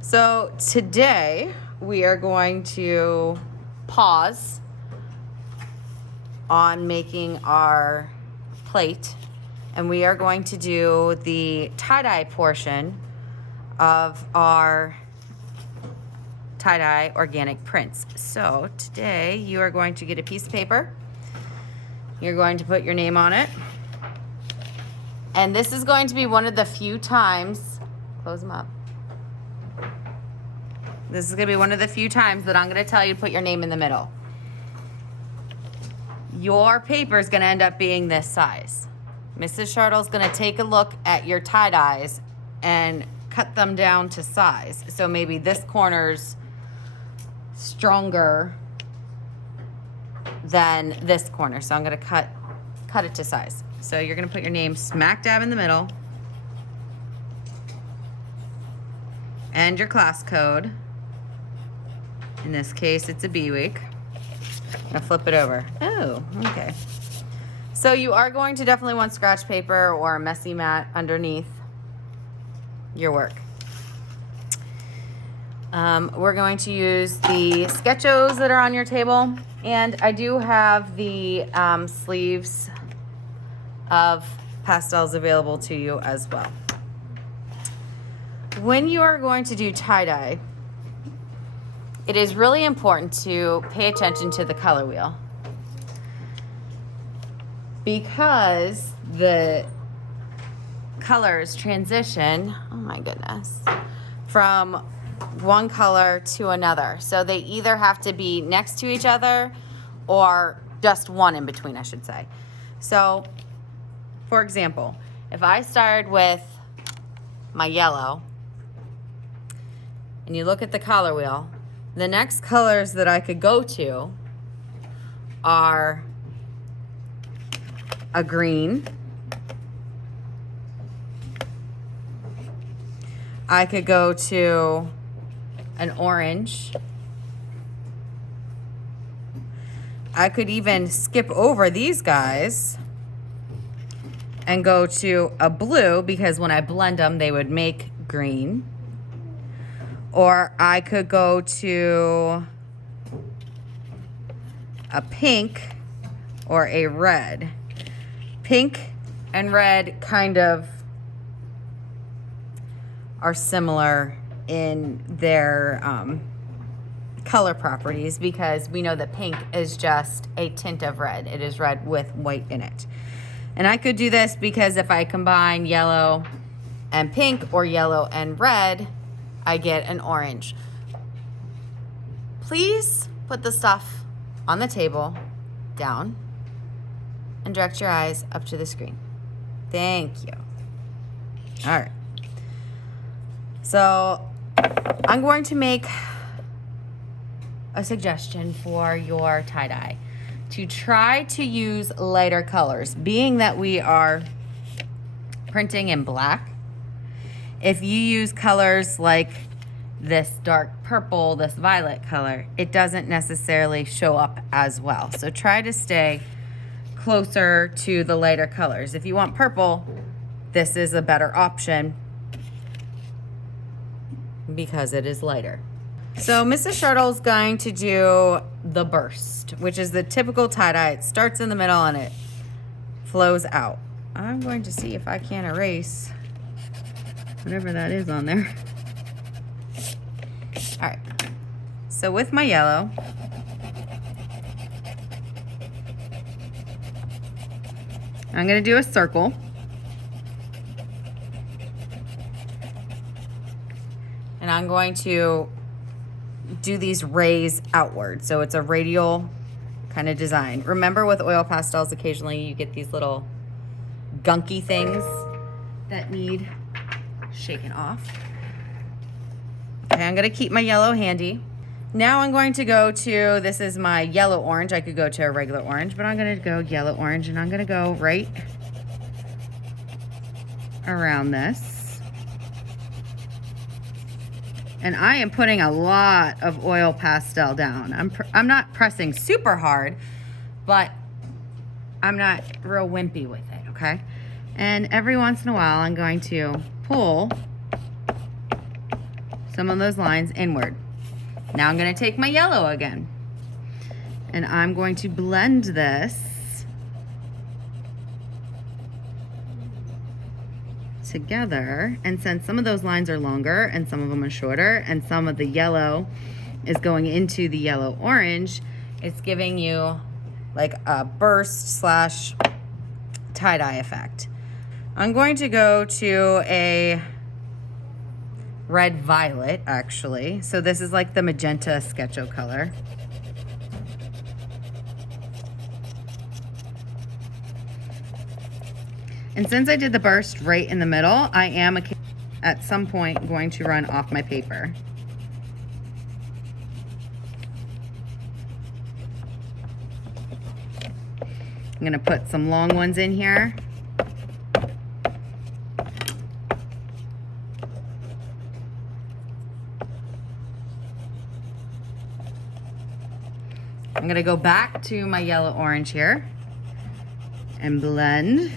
So today we are going to pause on making our plate, and we are going to do the tie-dye portion of our tie-dye organic prints. So today you are going to get a piece of paper. You're going to put your name on it. And this is going to be one of the few times, close them up. This is going to be one of the few times that I'm going to tell you to put your name in the middle. Your paper is going to end up being this size. Mrs. Shartle's going to take a look at your tie-dyes and cut them down to size. So maybe this corner's stronger than this corner. So I'm going to cut it to size. So you're going to put your name smack dab in the middle and your class code. In this case, it's a B week. I'm gonna flip it over. Oh, okay. So you are going to definitely want scratch paper or a messy mat underneath your work. We're going to use the Sketchos that are on your table, and I do have the sleeves of pastels available to you as well. When you are going to do tie-dye, it is really important to pay attention to the color wheel, because the colors transition, oh my goodness, from one color to another. So they either have to be next to each other or just one in between, I should say. So, for example, if I started with my yellow and you look at the color wheel, the next colors that I could go to are a green. I could go to an orange. I could even skip over these guys and go to a blue, because when I blend them, they would make green. Or I could go to a pink or a red. Pink and red kind of are similar in their color properties, because we know that pink is just a tint of red. It is red with white in it. And I could do this because if I combine yellow and pink or yellow and red, I get an orange. Please put the stuff on the table, down, and direct your eyes up to the screen. Thank you. All right. So I'm going to make a suggestion for your tie-dye to try to use lighter colors. Being that we are printing in black, if you use colors like this dark purple, this violet color, it doesn't necessarily show up as well. So try to stay closer to the lighter colors. If you want purple, this is a better option because it is lighter. So Mrs. Shartle is going to do the burst, which is the typical tie-dye. It starts in the middle and it flows out. I'm going to see if I can erase whatever that is on there. All right, so with my yellow, I'm gonna do a circle. And I'm going to do these rays outward. So it's a radial kind of design. Remember, with oil pastels, occasionally you get these little gunky things that need shaken off. Okay, I'm gonna keep my yellow handy. Now I'm going to go to, this is my yellow orange. I could go to a regular orange, but I'm gonna go yellow orange, and I'm gonna go right around this. And I am putting a lot of oil pastel down. I'm not pressing super hard, but I'm not real wimpy with it, okay? And every once in a while, I'm going to pull some of those lines inward. Now I'm gonna take my yellow again, and I'm going to blend this together. And since some of those lines are longer and some of them are shorter, and some of the yellow is going into the yellow orange, it's giving you like a burst slash tie-dye effect. I'm going to go to a red violet, actually. So this is like the magenta Sketcho color. And since I did the burst right in the middle, I am at some point going to run off my paper. I'm gonna put some long ones in here. I'm gonna go back to my yellow orange here and blend.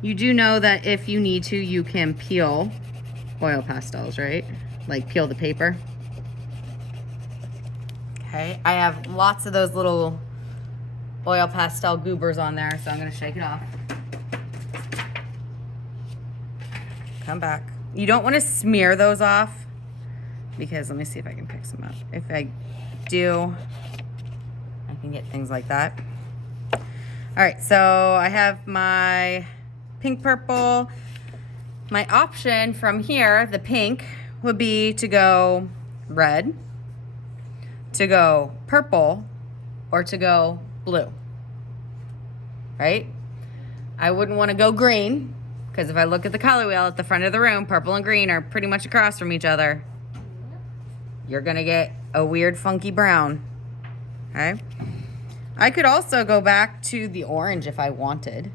You do know that if you need to, you can peel oil pastels, right? Like peel the paper. Okay, I have lots of those little oil pastel goobers on there, so I'm gonna shake it off. Come back. You don't wanna smear those off, because let me see if I can pick some up. If I do, I can get things like that. All right, so I have my pink purple. My option from here, the pink, would be to go red, to go purple, or to go blue, right? I wouldn't want to go green, because if I look at the color wheel at the front of the room, purple and green are pretty much across from each other. You're gonna get a weird funky brown, okay? I could also go back to the orange if I wanted.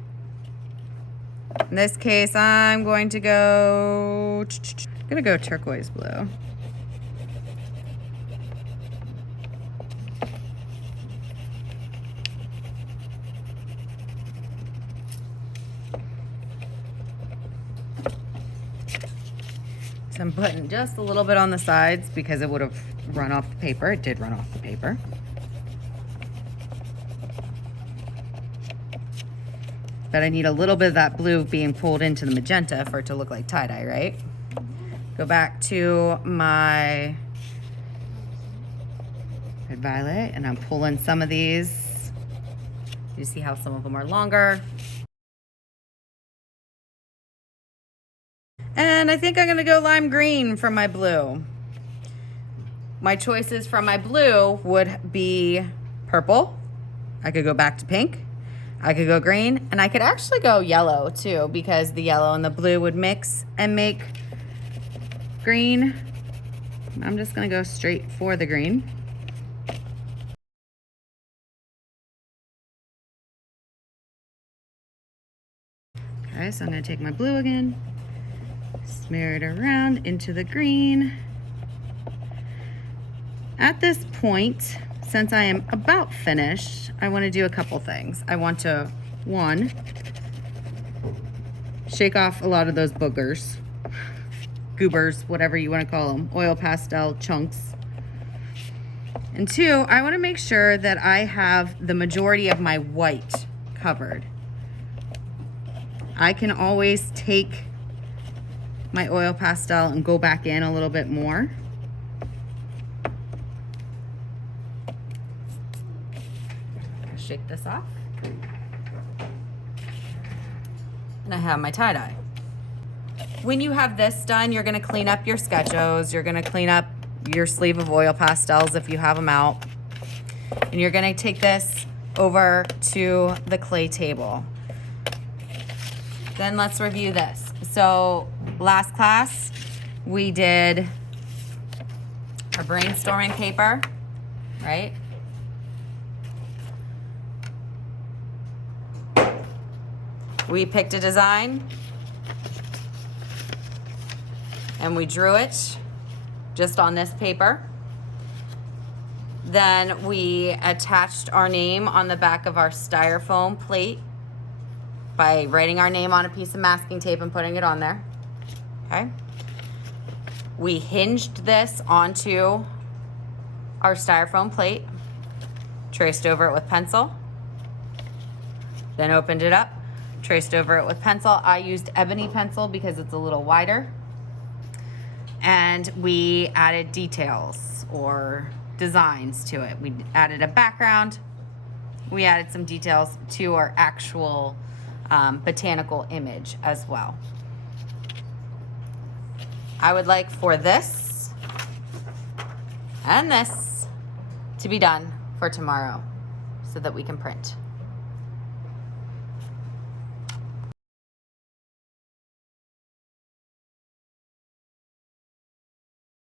In this case, I'm going to go turquoise blue. So I'm putting just a little bit on the sides because it would have run off the paper. It did run off the paper. But I need a little bit of that blue being pulled into the magenta for it to look like tie-dye, right? Go back to my red violet, and I'm pulling some of these. You see how some of them are longer. And I think I'm gonna go lime green for my blue. My choices from my blue would be purple. I could go back to pink. I could go green, and I could actually go yellow too, because the yellow and the blue would mix and make green. I'm just gonna go straight for the green. Okay, so I'm gonna take my blue again, smear it around into the green. At this point, since I am about finished, I want to do a couple things. I want to, one, shake off a lot of those boogers, goobers, whatever you want to call them, oil pastel chunks. And two, I want to make sure that I have the majority of my white covered. I can always take my oil pastel and go back in a little bit more. Shake this off. And I have my tie-dye. When you have this done, you're gonna clean up your Sketchos, you're gonna clean up your sleeve of oil pastels if you have them out, and you're gonna take this over to the clay table. Then let's review this. So last class, we did a brainstorming paper, right? We picked a design and we drew it just on this paper. Then we attached our name on the back of our styrofoam plate by writing our name on a piece of masking tape and putting it on there. Okay. We hinged this onto our styrofoam plate, traced over it with pencil, then opened it up, traced over it with pencil. I used ebony pencil because it's a little wider. And we added details or designs to it. We added a background. We added some details to our actual botanical image as well. I would like for this and this to be done for tomorrow so that we can print.